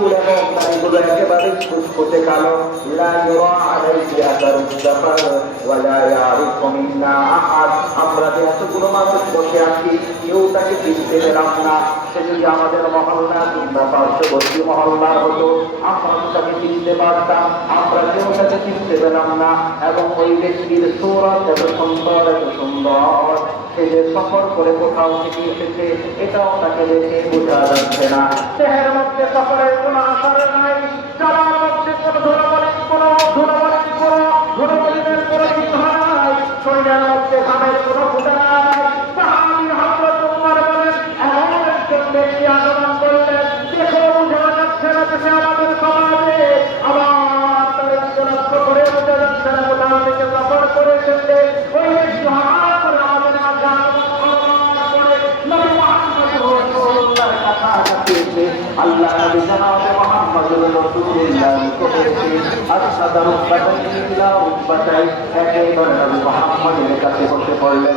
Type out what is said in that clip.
চুল এবং দাড়িগুলো একেবারে ফুসফুসে কালো, লা ইউরা আলাইহি আসারুস সাফার ওয়া লা ইয়ারিফু মিন্না আহাদ। আমরা যে এতগুলো মানুষ বসে আছি, কেউ তাকে চিনতে পেলাম না। সে যদি আমাদের মহল্লা কিংবা পার্শ্ববর্তী মহল্লার হতো, আমরা তাকে চিনতে পারতাম, আমরা কেউ তাকে চিনতে পেলাম না। এবং ওই ব্যক্তির সূরত এত সুন্দর, এত সুন্দর, সে যে সফর করে কোথাও থেকে এসেছে এটাও তাকে দেখে বোঝা যাচ্ছে না। দেহের মধ্যে সফরের কোনো আসার নাই, চলার মধ্যে কোনো ধুলোবালি, কোনো ধুলোবালির কোনো কিছু নাই, শরীরের মধ্যে ঘামের কোনো ফুটা নাই। সাহাবী হযরত উমর বলেন, এমন একজন ব্যক্তি আগমন করলেন, দেখে বোঝা যাচ্ছে না যে সে আমাদের সমাজে, আবার তার একটু লক্ষ্য করে বোঝা যাচ্ছে না কোথাও থেকে সফর করে এসেছে। ওই ব্যক্তি হঠাৎ করে আমাদের মাঝে আগমন করে নবী মুহাম্মদ রাসূলুল্লাহর কাছাকাছি এসে আল্লাহ নবী জনাবে মুহাম্মদুর রাসূলুল্লাহ নিকটে আসাদা রুকবাতাইনি ইলা রুকবাতাই, একেবারে নবী মুহাম্মদের কাছে বসে পড়লেন।